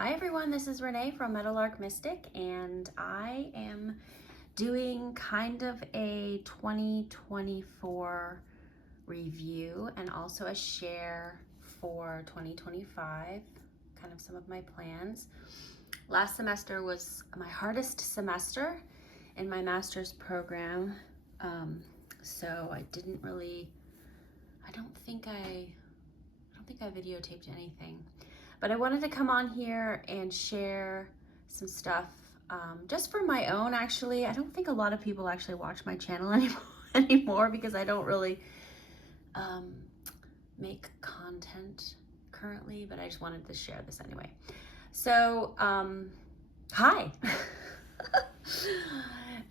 Hi everyone, this is Renee from Meadowlark Mystic, and I am doing kind of a 2024 review and also a share for 2025, kind of some of my plans. Last semester was my hardest semester in my master's program, so I don't think I videotaped anything. But I wanted to come on here and share some stuff just for my own, actually. I don't think a lot of people actually watch my channel anymore because I don't really make content currently, but I just wanted to share this anyway. So, hi.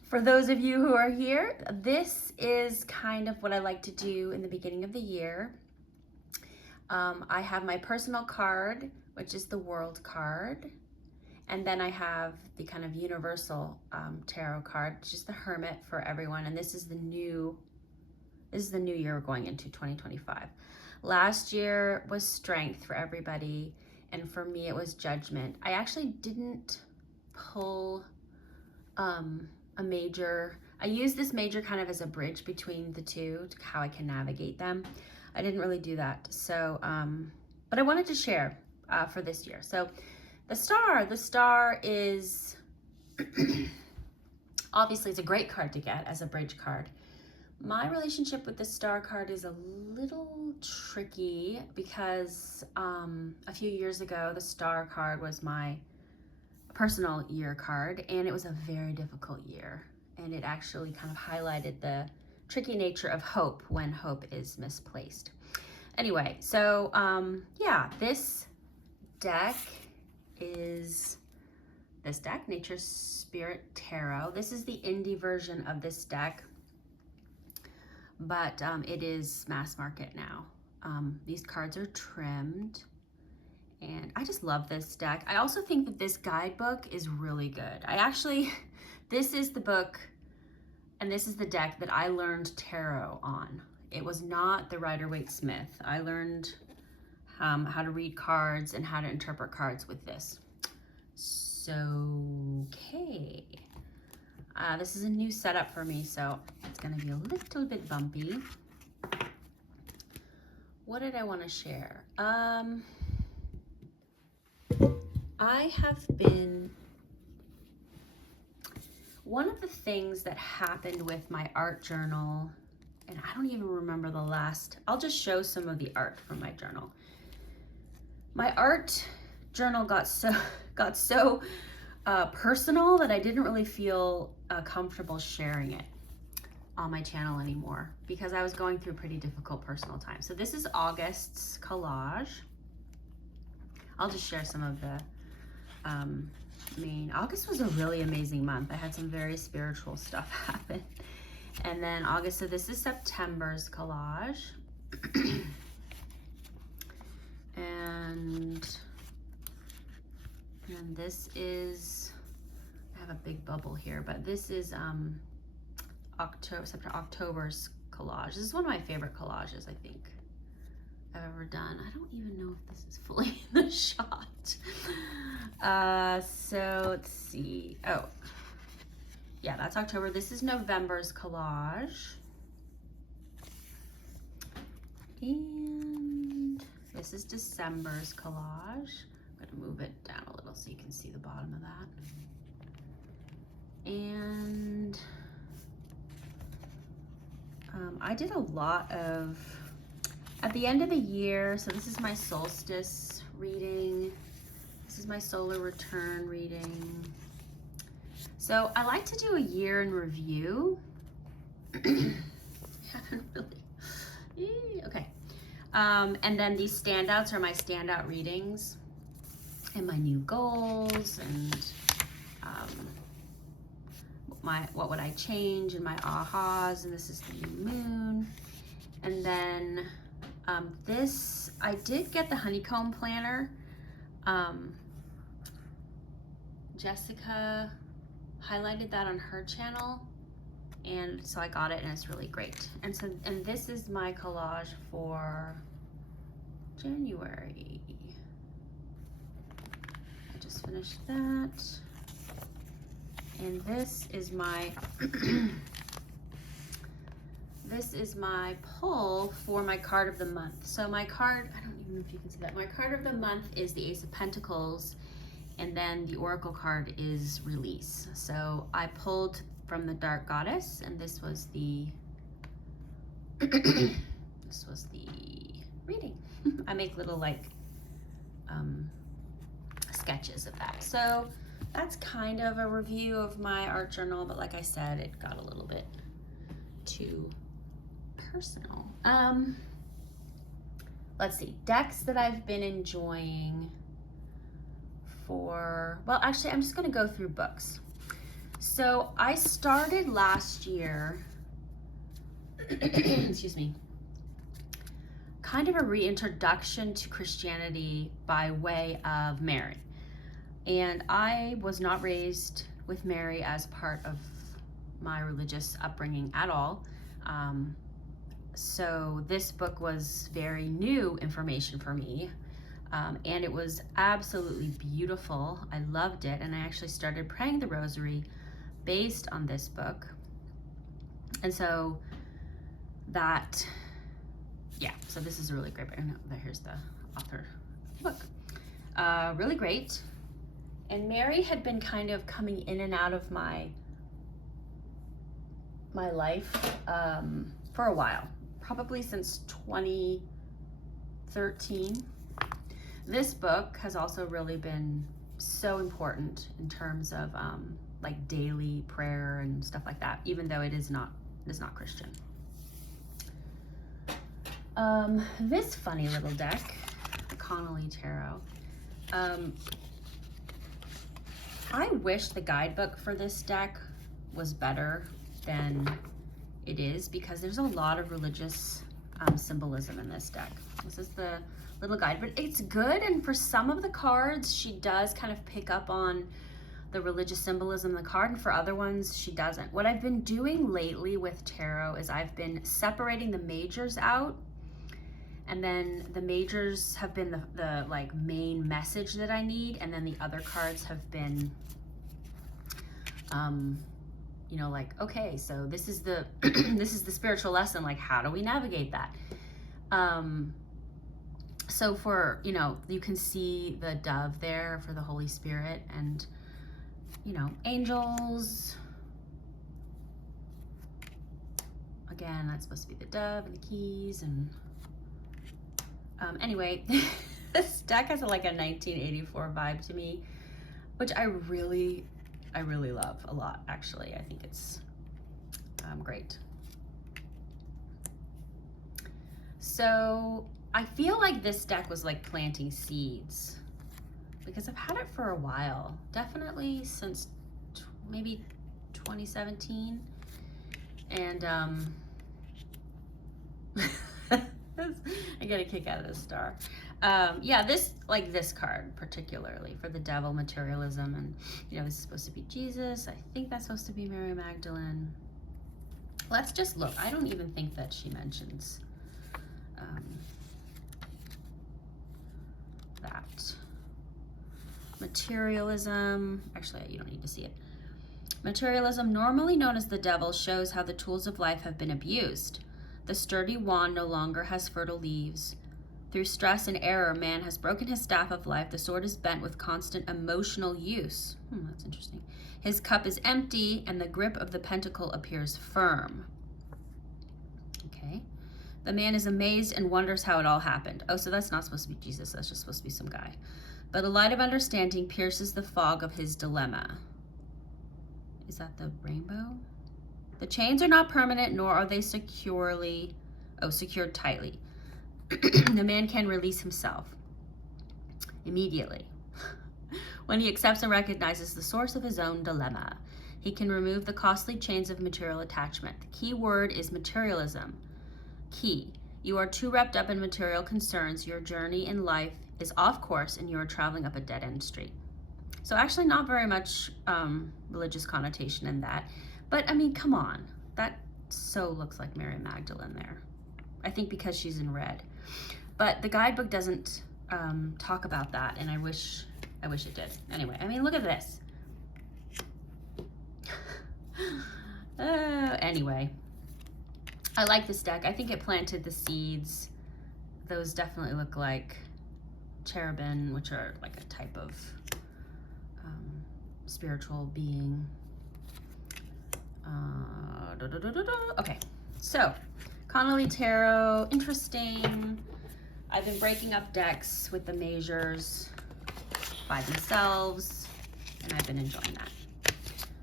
For those of you who are here, this is kind of what I like to do in the beginning of the year. I have my personal card, which is the World card. And then I have the kind of universal tarot card, which is the Hermit for everyone. And this is the new year we're going into, 2025. Last year was Strength for everybody. And for me, it was Judgment. I actually didn't pull a major. I use this major kind of as a bridge between the two, how I can navigate them. I didn't really do that. So, but I wanted to share for this year. So the star is, obviously it's a great card to get as a bridge card. My relationship with the star card is a little tricky because a few years ago, the star card was my personal year card, and it was a very difficult year. And it actually kind of highlighted the tricky nature of hope when hope is misplaced. Anyway, so yeah, this deck is Nature Spirit Tarot. This is the indie version of this deck, but it is mass market now. These cards are trimmed, and I just love this deck. I also think that this guidebook is really good. This is the book and this is the deck that I learned tarot on. It was not the Rider-Waite-Smith. I learned how to read cards and how to interpret cards with this. So, okay. This is a new setup for me, so it's gonna be a little bit bumpy. What did I want to share? One of the things that happened with my art journal, and I don't even remember I'll just show some of the art from my journal. My art journal got so personal that I didn't really feel comfortable sharing it on my channel anymore because I was going through a pretty difficult personal time. So this is August's collage. I'll just share some of the August was a really amazing month. I had some very spiritual stuff happen. And then August, so this is September's collage. and this is, I have a big bubble here, but this is October's collage. This is one of my favorite collages, I think, I've ever done. I don't even know if this is fully in the shot. So let's see. Oh, yeah, that's October. This is November's collage. And this is December's collage. I'm gonna move it down a little so you can see the bottom of that. And I did a lot of, at the end of the year, so this is my solstice reading. This is my solar return reading. So I like to do a year in review. Haven't really, okay. And then these standouts are my standout readings and my new goals and what would I change and my ahas, and this is the new moon. And then this, I did get the honeycomb planner. Jessica highlighted that on her channel, and so I got it, and it's really great. And this is my collage for January. I finished that. And this is my this is my pull for my card of the month. So my card, I don't even know if you can see that. My card of the month is the Ace of Pentacles, and then the Oracle card is Release. So I pulled from the Dark Goddess, and this was the this was the reading. I make little like sketches of that. So that's kind of a review of my art journal, but like I said, it got a little bit too personal. Let's see, decks that I've been enjoying for, well, actually, I'm just gonna go through books. So I started last year, excuse me, kind of a reintroduction to Christianity by way of Mary. And I was not raised with Mary as part of my religious upbringing at all. So this book was very new information for me. And it was absolutely beautiful. I loved it. And I actually started praying the rosary based on this book. And so that, yeah, so this is a really great book. Here's the author book. Really great. And Mary had been kind of coming in and out of my life for a while, probably since 2013. This book has also really been so important in terms of like daily prayer and stuff like that, even though it is not Christian. This funny little deck, the Connolly Tarot. I wish the guidebook for this deck was better than it is, because there's a lot of religious symbolism in this deck. This is the little guide, but it's good. And for some of the cards, she does kind of pick up on the religious symbolism in the card, and for other ones, she doesn't. What I've been doing lately with tarot is I've been separating the majors out, and then the majors have been the like main message that I need, and then the other cards have been, you know, like, okay, so this is the this is the spiritual lesson. Like, how do we navigate that? So for, you know, you can see the dove there for the Holy Spirit, and, you know, angels. Again, that's supposed to be the dove and the keys. And anyway, this deck has like a 1984 vibe to me, which I really love a lot, actually. I think it's great. So I feel like this deck was like planting seeds, because I've had it for a while, definitely since maybe 2017. And I get a kick out of this star. Yeah, this card particularly for the devil, materialism, and, you know, this is supposed to be Jesus. I think that's supposed to be Mary Magdalene. Let's just look. I don't even think that she mentions that. Materialism, actually, you don't need to see it. Materialism, normally known as the devil, shows how the tools of life have been abused. The sturdy wand no longer has fertile leaves. Through stress and error, man has broken his staff of life. The sword is bent with constant emotional use. That's interesting. His cup is empty, and the grip of the pentacle appears firm. Okay. The man is amazed and wonders how it all happened. Oh, so that's not supposed to be Jesus. That's just supposed to be some guy. But a light of understanding pierces the fog of his dilemma. Is that the rainbow? The chains are not permanent, nor are they secured tightly. The man can release himself immediately. When he accepts and recognizes the source of his own dilemma, he can remove the costly chains of material attachment. The key word is materialism. Key. You are too wrapped up in material concerns. Your journey in life is off course, and you are traveling up a dead-end street. So actually not very much religious connotation in that. But I mean, come on. That so looks like Mary Magdalene there. I think because she's in red. But the guidebook doesn't talk about that, and I wish I wish it did. Anyway, I mean, look at this. Anyway, I like this deck. I think it planted the seeds. Those definitely look like cherubim, which are like a type of spiritual being. Okay, so Connolly Tarot, interesting. I've been breaking up decks with the measures by themselves, and I've been enjoying that.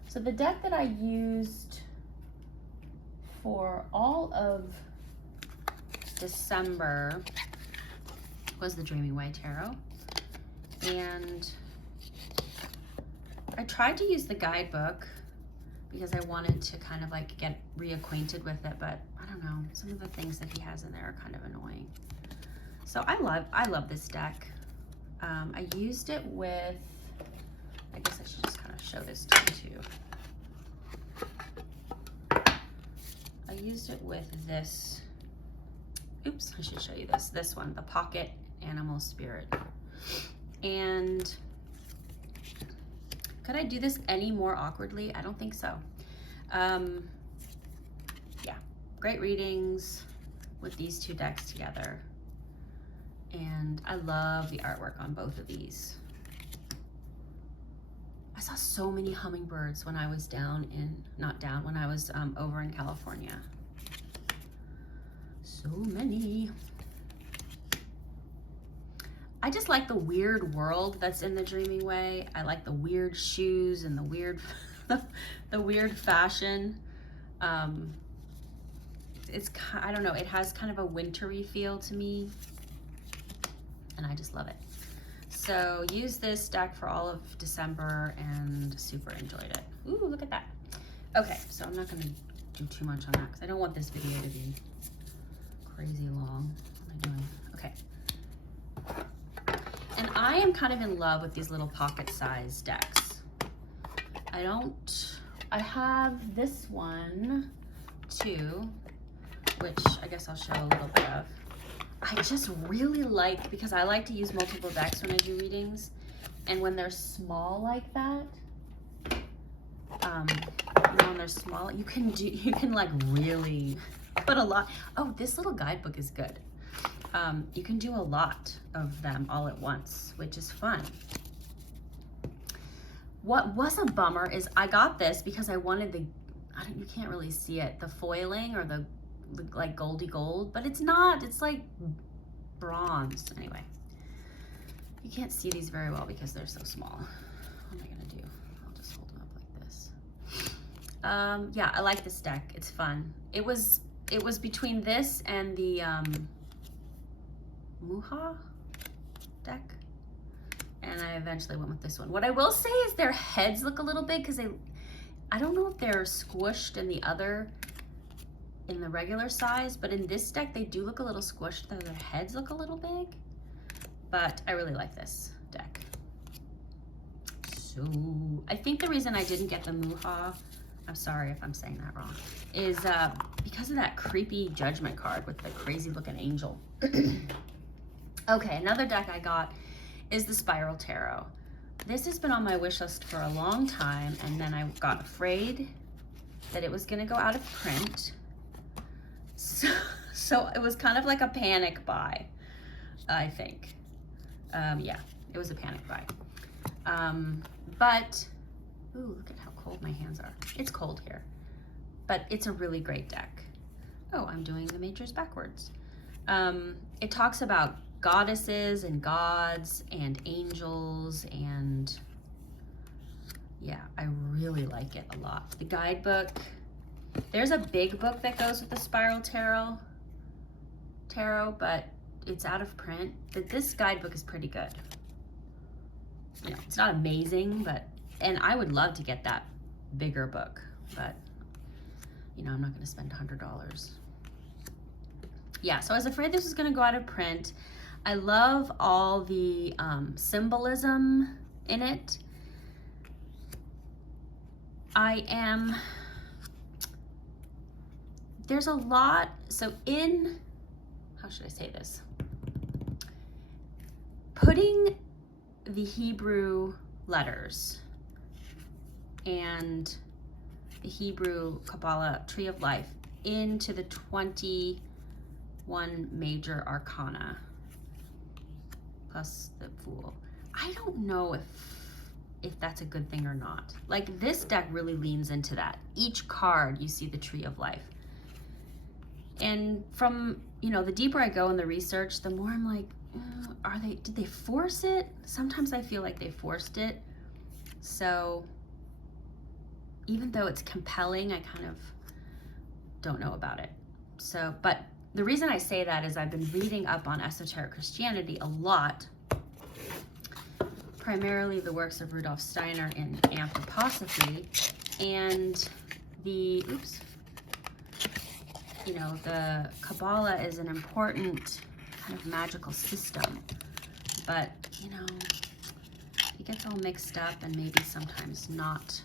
So the deck that I used for all of December was the Dreaming Way Tarot, and I tried to use the guidebook because I wanted to kind of like get reacquainted with it, but I don't know, some of the things that he has in there are kind of annoying. So I love this deck. I used it with, I guess I should just kind of show this to you too. I used it with this, oops, I should show you this one, the Pocket Animal Spirit. And could I do this any more awkwardly? I don't think so. Yeah, great readings with these two decks together. And I love the artwork on both of these. I saw so many hummingbirds when I was when I was over in California. So many. I just like the weird world that's in the Dreaming Way. I like the weird shoes and the weird, the weird fashion. I don't know, it has kind of a wintry feel to me, and I just love it. So use this deck for all of December and super enjoyed it. Ooh, look at that. Okay, so I'm not gonna do too much on that because I don't want this video to be crazy long. What am I doing? Okay. And I am kind of in love with these little pocket size decks. I have this one too, which I guess I'll show a little bit of. I just really like, because I like to use multiple decks when I do readings, and when they're small like that, when they're small, you can like really put a lot. Oh, this little guidebook is good. You can do a lot of them all at once, which is fun. What was a bummer is I got this because I wanted you can't really see it, the foiling or the like goldy gold, but it's not, it's like bronze. Anyway, you can't see these very well because they're so small. What am I gonna do? I'll just hold them up like this. Yeah, I like this deck. It's fun. It was between this and the Muha deck, and I eventually went with this one. What I will say is their heads look a little big because I don't know if they're squished in the regular size, but in this deck they do look a little squished. Their heads look a little big, but I really like this deck. So I think the reason I didn't get the Muha, I'm sorry if I'm saying that wrong, is because of that creepy Judgment card with the crazy looking angel. Okay, another deck I got is the Spiral Tarot. This has been on my wish list for a long time, and then I got afraid that it was gonna go out of print. So it was kind of like a panic buy, I think. Yeah, it was a panic buy. But, ooh, look at how cold my hands are. It's cold here, but it's a really great deck. Oh, I'm doing the majors backwards. It talks about goddesses and gods and angels, and yeah, I really like it a lot. The guidebook, there's a big book that goes with the Spiral Tarot, but it's out of print. But this guidebook is pretty good. You know, it's not amazing, but, and I would love to get that bigger book, but you know, I'm not gonna spend $100. Yeah, so I was afraid this was gonna go out of print. I love all the symbolism in it. There's a lot, so how should I say this? Putting the Hebrew letters and the Hebrew Kabbalah Tree of Life into the 21 major arcana plus the Fool. I don't know if that's a good thing or not. Like, this deck really leans into that. Each card you see the Tree of Life. And from, you know, the deeper I go in the research, the more I'm like, did they force it? Sometimes I feel like they forced it. So even though it's compelling, I kind of don't know about it. So, but the reason I say that is I've been reading up on esoteric Christianity a lot, primarily the works of Rudolf Steiner in Anthroposophy, and the Kabbalah is an important kind of magical system, but you know, it gets all mixed up and maybe sometimes not,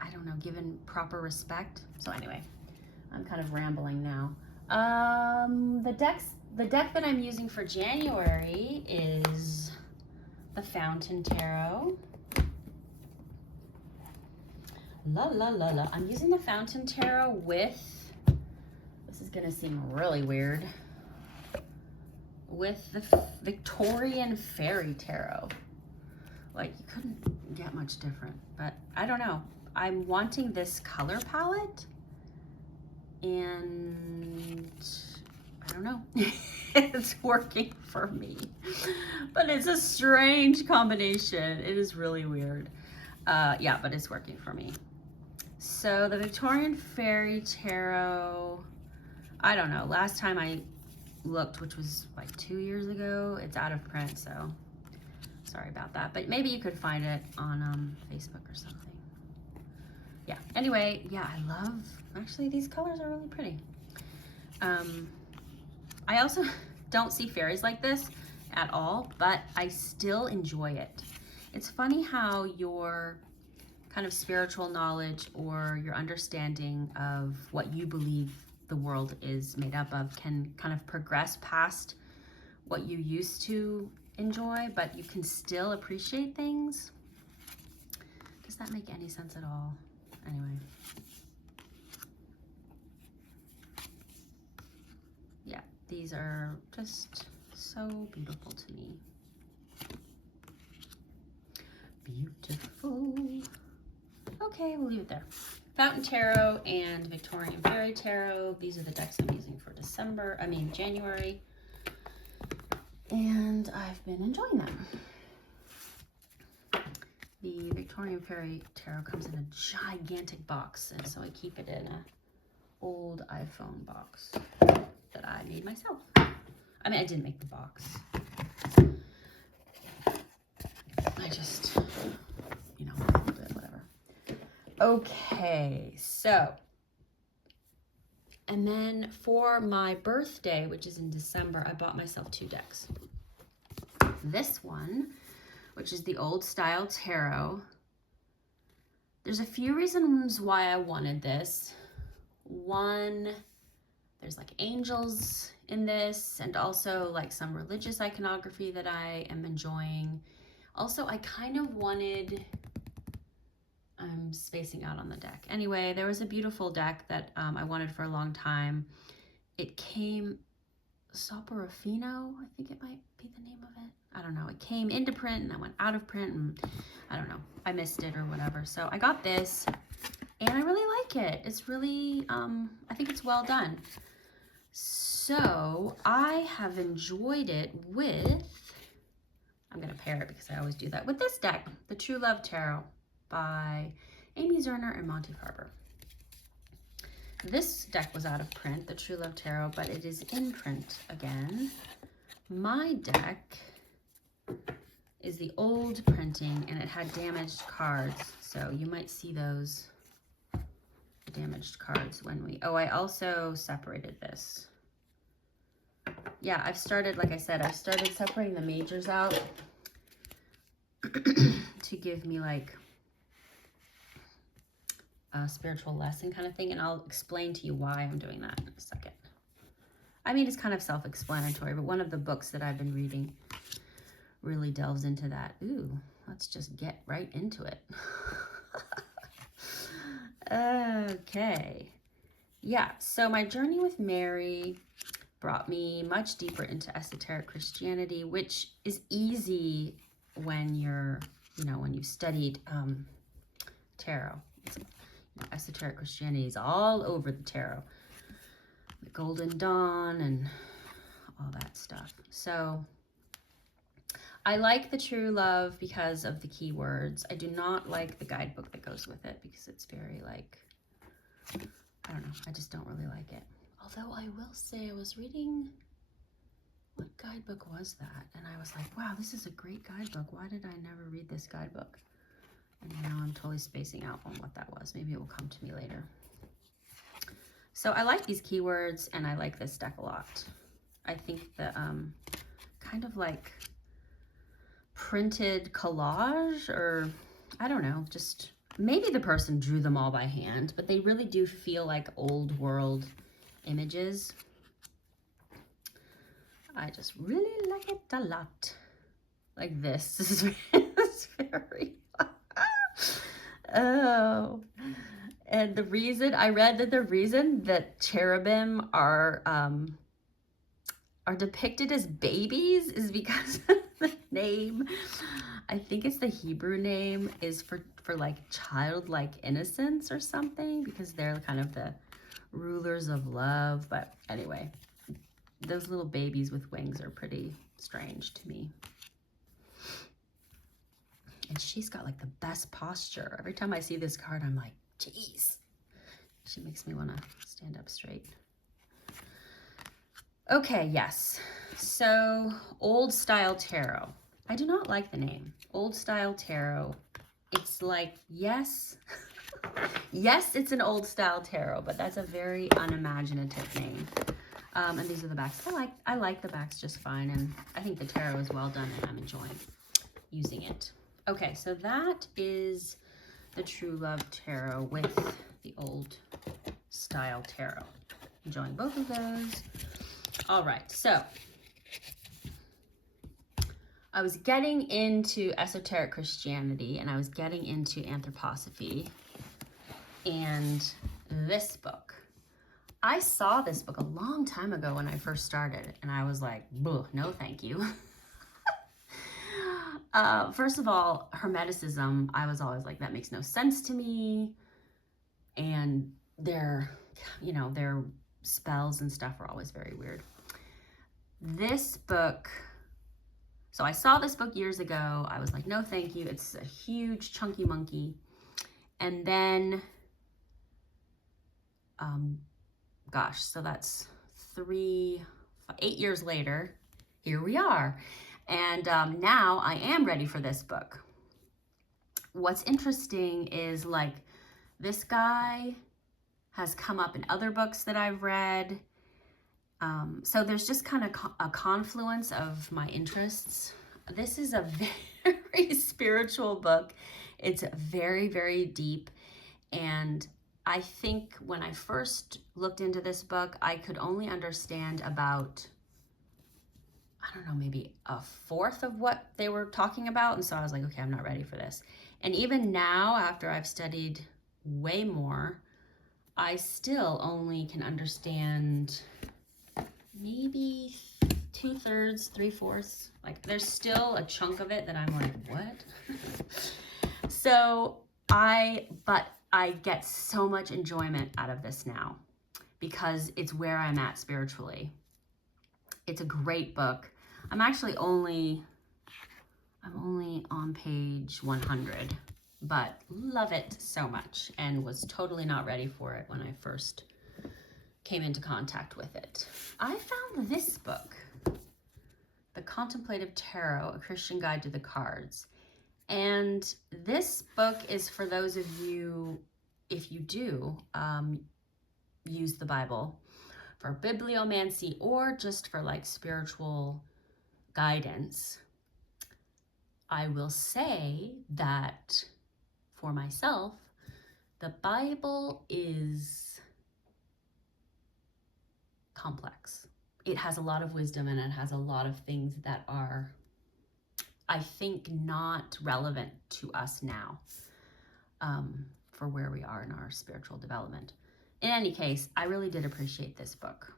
I don't know, given proper respect. So anyway, I'm kind of rambling now. The deck that I'm using for January is the Fountain Tarot. I'm using the Fountain Tarot with, this is gonna seem really weird, with the Victorian Fairy Tarot. Like, you couldn't get much different, but I don't know. I'm wanting this color palette, and I don't know. It's working for me, but it's a strange combination. It is really weird. Yeah, but it's working for me. So the Victorian Fairy Tarot, I don't know. Last time I looked, which was like 2 years ago, it's out of print, so sorry about that. But maybe you could find it on Facebook or something. Yeah, anyway, yeah, I love, actually these colors are really pretty. I also don't see fairies like this at all, but I still enjoy it. It's funny how your kind of spiritual knowledge or your understanding of what you believe the world is made up of can kind of progress past what you used to enjoy, but you can still appreciate things. Does that make any sense at all? Anyway. Yeah, these are just so beautiful to me. Beautiful. Okay, we'll leave it there. Fountain Tarot and Victorian Fairy Tarot. These are the decks I'm using for January. And I've been enjoying them. The Victorian Fairy Tarot comes in a gigantic box, and so I keep it in an old iPhone box that I made myself. I mean, I didn't make the box. I just, you know, whatever. Okay, so, and then for my birthday, which is in December, I bought myself 2 decks. This one, which is the Old Style Tarot. There's a few reasons why I wanted this. One, there's like angels in this, and also like some religious iconography that I am enjoying. Also, I kind of wanted, I'm spacing out on the deck. Anyway, there was a beautiful deck that I wanted for a long time. It came, Soporifino, I think it might be the name of it. I don't know. It came into print and then went out of print, and I don't know. I missed it or whatever. So I got this, and I really like it. It's really, I think it's well done. So I have enjoyed it with, I'm going to pair it because I always do that, with this deck, the True Love Tarot by Amy Zerner and Monty Farber. This deck was out of print, the True Love Tarot, but it is in print again. My deck is the old printing, and it had damaged cards, so you might see those damaged cards when we, oh, I also separated this. Yeah, I've started, like I said, I've started separating the majors out to give me like a spiritual lesson kind of thing, and I'll explain to you why I'm doing that in a second. I mean, it's kind of self-explanatory, but one of the books that I've been reading really delves into that. Ooh, let's just get right into it. Okay. Yeah, so my journey with Mary brought me much deeper into esoteric Christianity, which is easy when you're, when you've studied tarot. Esoteric Christianity is all over the tarot, the Golden Dawn and all that stuff. So I like the True Love because of the keywords. I do not like the guidebook that goes with it because it's very like, I don't know, I just don't really like it. Although I will say I was reading, what guidebook was that? And I was like, wow, this is a great guidebook. Why did I never read this guidebook? And now I'm totally spacing out on what that was. Maybe it will come to me later. So I like these keywords and I like this deck a lot. I think the kind of like printed collage, or I don't know, just maybe the person drew them all by hand, but they really do feel like old world images. I just really like it a lot. Like this. This is very oh. And the reason I read that the reason that cherubim are depicted as babies is because of the name. I think it's the Hebrew name is for like childlike innocence or something, because they're kind of the rulers of love. But anyway, those little babies with wings are pretty strange to me. And she's got like the best posture. Every time I see this card, I'm like, geez. She makes me want to stand up straight. Okay, yes. So, Old Style Tarot. I do not like the name. Old Style Tarot. It's like, yes. Yes, it's an Old Style Tarot, but that's a very unimaginative name. And these are the backs. I like the backs just fine, and I think the tarot is well done, and I'm enjoying using it. Okay, so that is the True Love Tarot with the Old Style Tarot. Enjoying both of those. All right, so I was getting into esoteric Christianity and I was getting into anthroposophy and this book. I saw this book a long time ago when I first started and I was like, no thank you. First of all, Hermeticism, I was always like, that makes no sense to me. And their spells and stuff are always very weird. This book, so I saw this book years ago. I was like, no, thank you. It's a huge chunky monkey. And then, gosh, so that's 8 years later, here we are. And now I am ready for this book. What's interesting is like this guy has come up in other books that I've read. So there's just kind of a confluence of my interests. This is a very spiritual book. It's very, very deep. And I think when I first looked into this book, I could only understand about, I don't know, maybe a fourth of what they were talking about. And so I was like, okay, I'm not ready for this. And even now, after I've studied way more, I still only can understand maybe 2/3, 3/4. Like there's still a chunk of it that I'm like, what? So but I get so much enjoyment out of this now because it's where I'm at spiritually. It's a great book. I'm only on page 100, but love it so much and was totally not ready for it when I first came into contact with it. I found this book, The Contemplative Tarot, A Christian Guide to the Cards. And this book is for those of you, if you do use the Bible for bibliomancy or just for like spiritual guidance. I will say that for myself, the Bible is complex. It has a lot of wisdom and it has a lot of things that are I think, not relevant to us now for where we are in our spiritual development. In any case, I really did appreciate this book.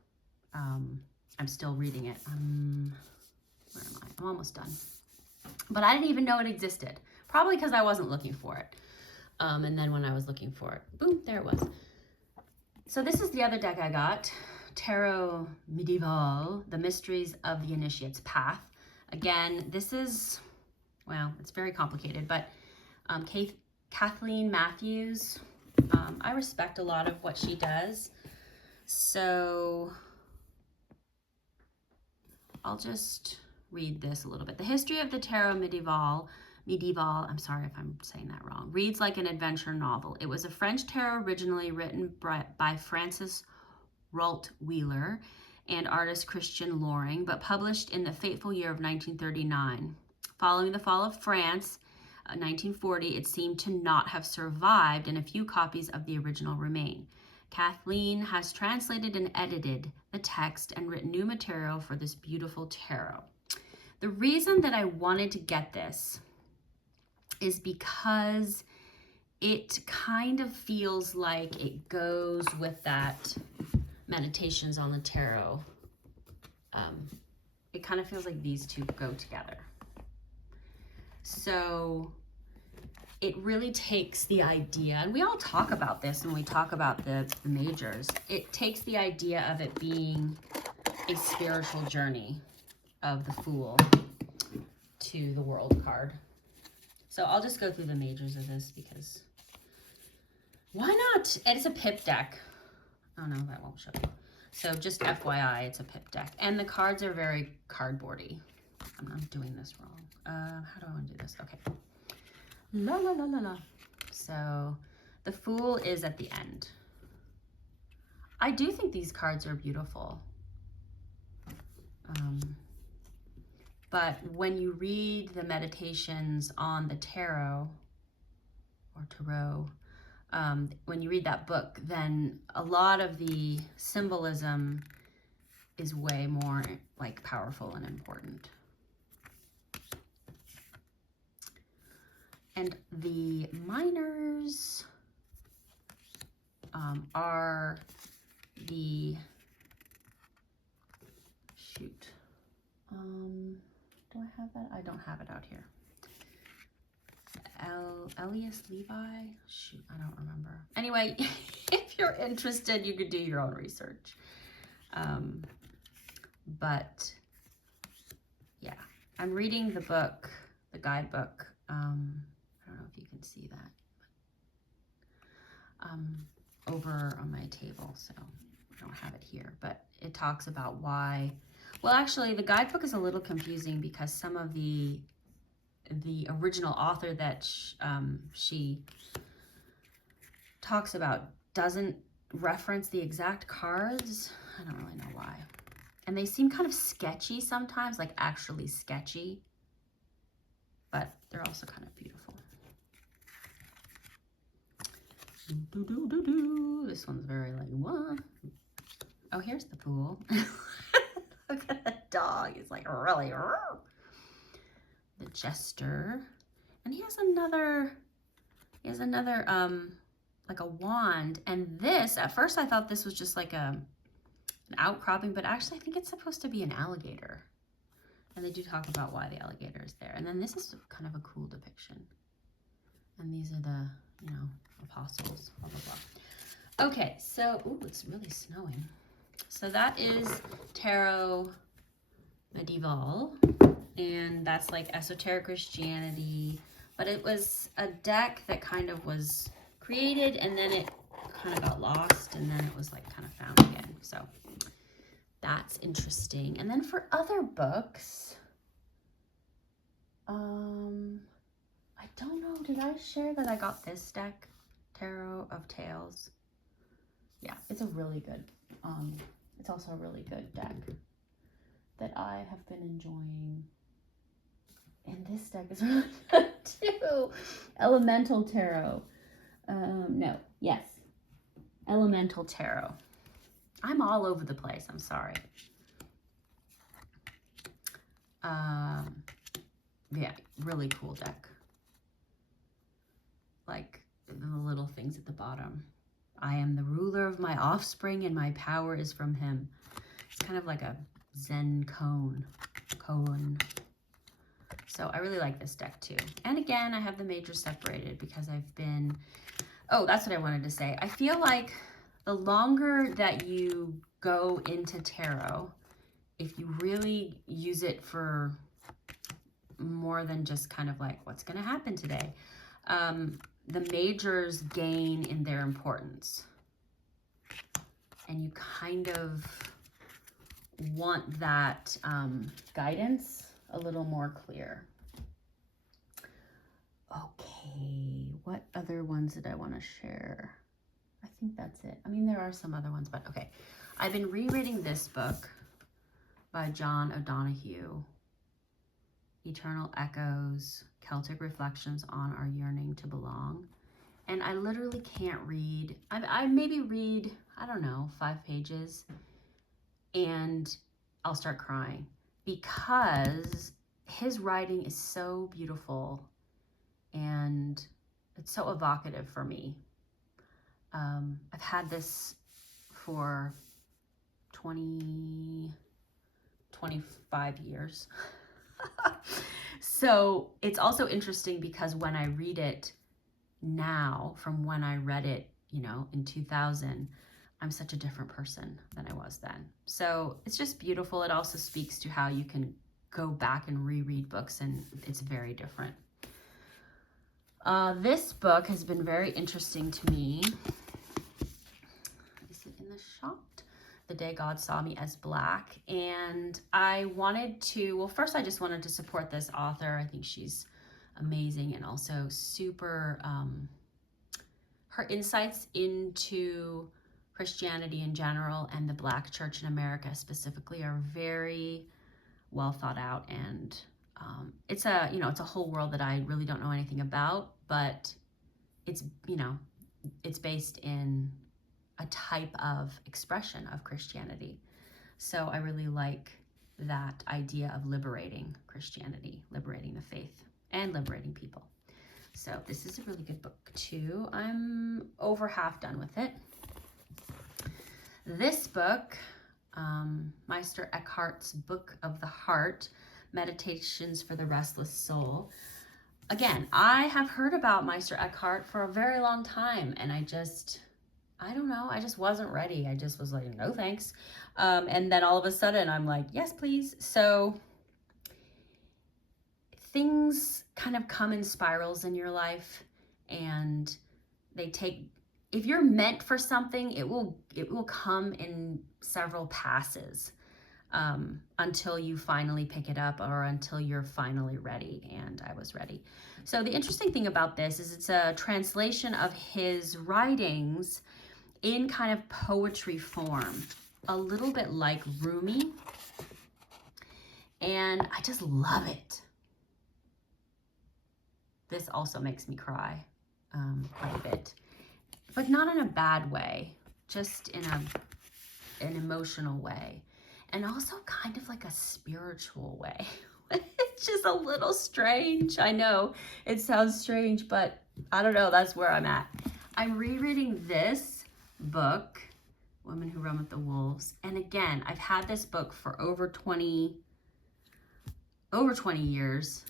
I'm still reading it. Where am I? I'm almost done. But I didn't even know it existed. Probably because I wasn't looking for it. And then when I was looking for it, boom, there it was. So this is the other deck I got. Tarot Medieval, The Mysteries of the Initiate's Path. Again, this is, well, it's very complicated, but Kathleen Matthews, I respect a lot of what she does. So I'll just read this a little bit. The history of the Tarot Medieval, I'm sorry if I'm saying that wrong, reads like an adventure novel. It was a French tarot originally written by Francis Rolt Wheeler and artist Christian Loring, but published in the fateful year of 1939. Following the fall of France, 1940, it seemed to not have survived, and a few copies of the original remain. Kathleen has translated and edited the text and written new material for this beautiful tarot. The reason that I wanted to get this is because it kind of feels like it goes with that Meditations on the Tarot. It kind of feels like these two go together. So it really takes the idea, and we all talk about this when we talk about the majors, it takes the idea of it being a spiritual journey of the Fool to the World card. So I'll just go through the majors of this because why not? And it's a pip deck. Oh no, that won't show you. So just FYI, it's a pip deck. And the cards are very cardboardy. I'm not doing this wrong. How do I want to do this? Okay. La la la la la. So the Fool is at the end. I do think these cards are beautiful. But when you read the Meditations on the Tarot, or Tarot, when you read that book, then a lot of the symbolism is way more like powerful and important. And the minors are the, shoot, do I have that? I don't have it out here. Elias Levi? Shoot, I don't remember. Anyway, if you're interested, you could do your own research. But yeah, I'm reading the book, the guidebook. I don't know if you can see that. Over on my table, so I don't have it here, but it talks about why. Well, actually, the guidebook is a little confusing because some of the original author that she talks about doesn't reference the exact cards. I don't really know why. And they seem kind of sketchy sometimes, like actually sketchy, but they're also kind of beautiful. This one's very like, what? Oh, here's the Fool. Look at the dog. He's like, really? The Jester. And he has another, like a wand. And this, at first I thought this was just like an outcropping, but actually I think it's supposed to be an alligator. And they do talk about why the alligator is there. And then this is kind of a cool depiction. And these are the, apostles, blah, blah, blah. Okay, so, ooh, it's really snowing. So that is Tarot Medieval, and that's like esoteric Christianity, but it was a deck that kind of was created and then it kind of got lost and then it was like kind of found again. So that's interesting. And then for other books, I don't know, did I share that I got this deck, Tarot of Tales? Yeah, it's a really good, it's also a really good deck that I have been enjoying. And this deck is really good too. Elemental Tarot. Elemental Tarot. I'm all over the place, I'm sorry. Yeah, really cool deck. Like the little things at the bottom. I am the ruler of my offspring and my power is from him. It's kind of like a Zen koan. So I really like this deck too. And again, I have the majors separated because I've been, oh, that's what I wanted to say. I feel like the longer that you go into tarot, if you really use it for more than just kind of like what's going to happen today, the majors gain in their importance. And you kind of want that guidance a little more clear. Okay, what other ones did I want to share? I think that's it. I mean, there are some other ones, but okay. I've been rereading this book by John O'Donohue, Eternal Echoes, Celtic Reflections on Our Yearning to Belong. And I literally can't read. I maybe read, I don't know, 5 pages, and I'll start crying because his writing is so beautiful and it's so evocative for me. I've had this for 25 years. So it's also interesting because when I read it now from when I read it, you know, in 2000, I'm such a different person than I was then. So it's just beautiful. It also speaks to how you can go back and reread books and it's very different. This book has been very interesting to me. Is it in the shop? The Day God Saw Me as Black. And I wanted to, well, first I just wanted to support this author. I think she's amazing and also super, her insights into Christianity in general and the Black church in America specifically are very well thought out, and it's a, you know, it's a whole world that I really don't know anything about, but it's, you know, it's based in a type of expression of Christianity. So I really like that idea of liberating Christianity, liberating the faith, and liberating people. So this is a really good book too. I'm over half done with it. This book, Meister Eckhart's Book of the Heart, Meditations for the Restless Soul. Again, I have heard about Meister Eckhart for a very long time, and I don't know, I just wasn't ready. I just was like, no thanks. And then all of a sudden I'm like, yes, please. So things kind of come in spirals in your life, and they take, if you're meant for something, it will come in several passes until you finally pick it up or until you're finally ready. And I was ready. So the interesting thing about this is it's a translation of his writings in kind of poetry form, a little bit like Rumi. And I just love it. This also makes me cry quite a bit, but not in a bad way, just in an emotional way, and also kind of like a spiritual way. It's just a little strange. I know it sounds strange, but I don't know, that's where I'm at. I'm rereading this book, Women Who Run with the Wolves, and again, I've had this book for over 20 years,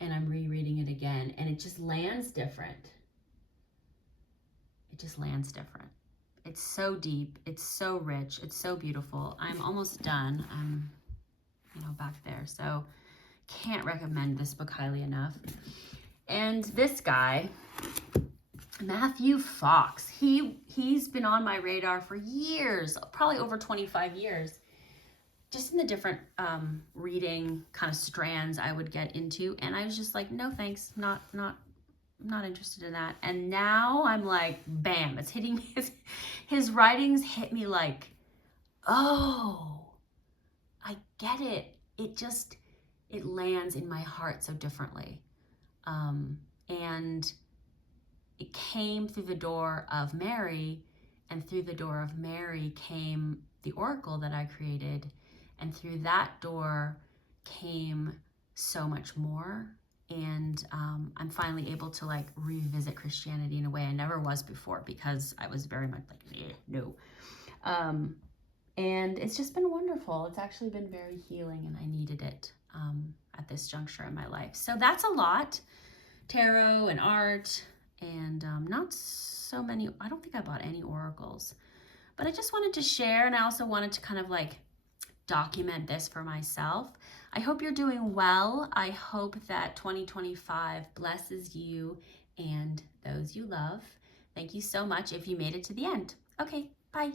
and I'm rereading it again, and it just lands different. It just lands different. It's so deep, it's so rich, it's so beautiful. I'm almost done. I'm, you know, back there. So can't recommend this book highly enough. And this guy, Matthew Fox, he's been on my radar for years, probably over 25 years. Just in the different reading kind of strands I would get into, and I was just like, no thanks, not interested in that. And now I'm like, bam, it's hitting me. His writings hit me like, oh, I get it. It lands in my heart so differently. And it came through the door of Mary, and through the door of Mary came the oracle that I created. And through that door came so much more. And I'm finally able to like revisit Christianity in a way I never was before, because I was very much like, no. And it's just been wonderful. It's actually been very healing, and I needed it at this juncture in my life. So that's a lot. Tarot and art, and not so many. I don't think I bought any oracles, but I just wanted to share, and I also wanted to kind of like document this for myself. I hope you're doing well. I hope that 2025 blesses you and those you love. Thank you so much if you made it to the end. Okay, bye.